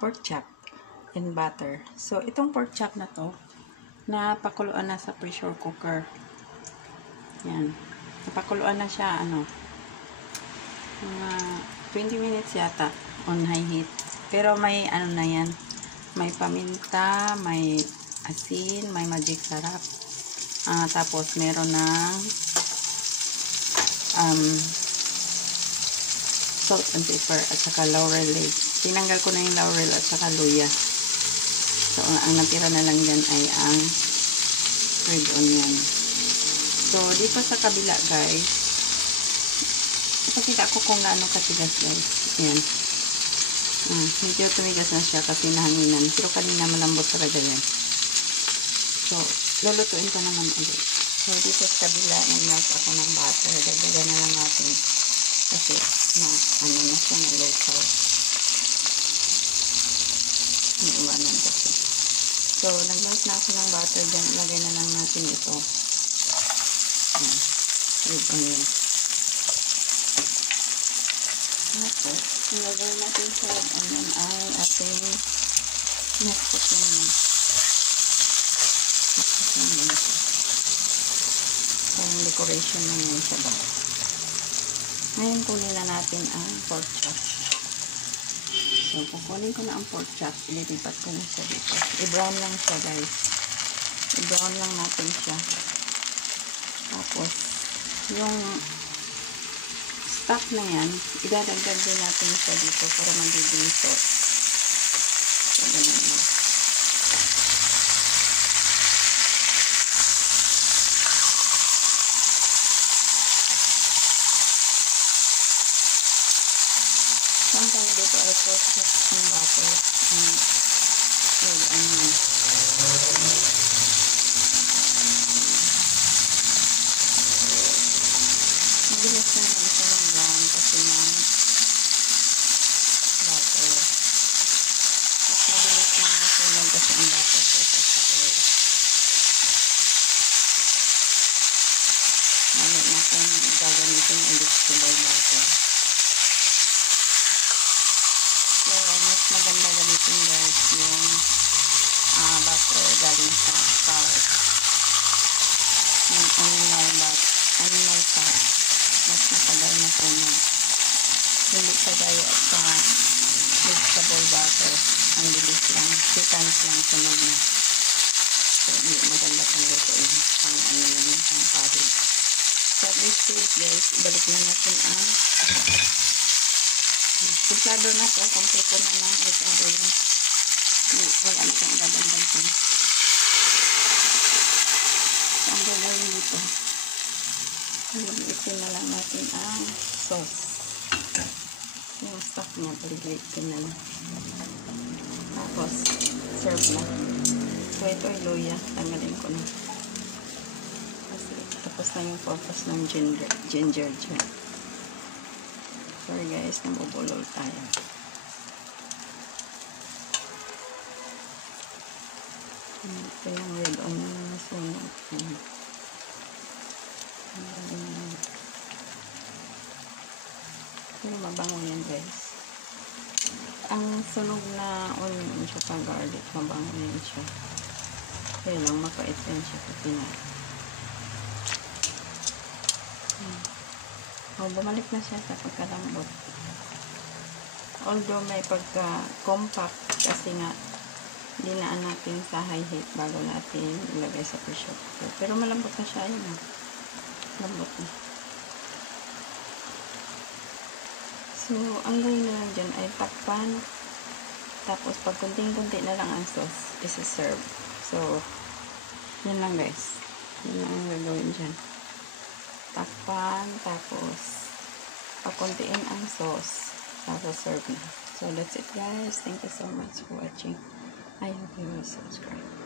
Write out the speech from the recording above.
pork chop and butter. So, itong pork chop na to, napakuluan na sa pressure cooker. Yan. Napakuluan na siya, mga 20 minutes yata on high heat. Pero may, na yan, may paminta, may asin, may magic sarap. Tapos, meron ng salt and pepper at saka laurel leaves. Tinanggal ko na yung laurel at saka luya. So, ang natira na lang dyan ay ang red onion. So, dito sa kabila, guys, ipakita ko kung gaano katigas, guys. Ayan. Medyo tumigas na siya kasi nahanginan. Pero kanina malambot talaga yan. So, lulutuin ko naman ulit. So, dito sa kabila, nag-melt ako ng butter. Dagdagan na lang natin. Kasi, na siya, nalokaw. Iiwanan kasi. So, nag-melt na ako ng butter dyan. Lagay na lang natin ito. Red onion. Tapos, ilagay natin sa red onion ay ating nestot naman. Parang decoration na yun siya ba. Ngayon, kunin na natin ang pork chop. So, kukunin ko na ang pork chop. Ililipat ko na siya dito. I-brown lang siya, guys. I-brown lang natin siya. Tapos, yung stock na yan, idadagdag din natin siya dito para magiging sauce. So, ganun mo. Ang tawag dito ay pork chop ng butter and red onion. Mabilis na lang siya ng brown kasi ng butter. At mabilis na nasunog kasi ang butter ko sa oil. Mamit na kung gagamitin ang vegetable butter. So, mas maganda gamitin, guys, yung butter galing sa cow. Yung animal fat. Mas matagal na sunog. Hindi kagaya sa vegetable butter. Ang bilis lang. Seconds lang sunog na. So, hindi maganda pang lutuin. Pang lang, pang kahit. So, at this stage, guys, ibalik na natin ang simplado na to, kompleto na lang, reklado yun. Wala na siyang dadagdag dyan. So, ang gagawin nito, paliglitin na lang natin ang sauce. Yung stock niya, paliglitin na lang. Tapos, serve na. So, ito ay luya. Tanggalin ko na. Kasi, tapos na yung purpose ng ginger dyan. Sorry guys, nabubulol tayo. Ito yung red onion na sunog. Pero mabango yan, guys. Ang sunog na onion siya garlic, mabango yan siya. Kaya lang mapait yan siya kasi na. Bumalik na siya sa pagkalambot. Although may pagka-compact kasi nga dinaan natin sa high heat bago natin ilagay sa pressure cooker. Pero malambot na siya yun. Lambot na. So, ang gawin na lang dyan ay takpan. Tapos, pag kunting-kunti na lang ang sauce, isa-serve. So, yun lang, guys. Yun lang ang gagawin dyan. Takpan, tapos pakuntiin ang sauce, tapos serve na. So that's it, guys. Thank you so much for watching. I hope you will subscribe.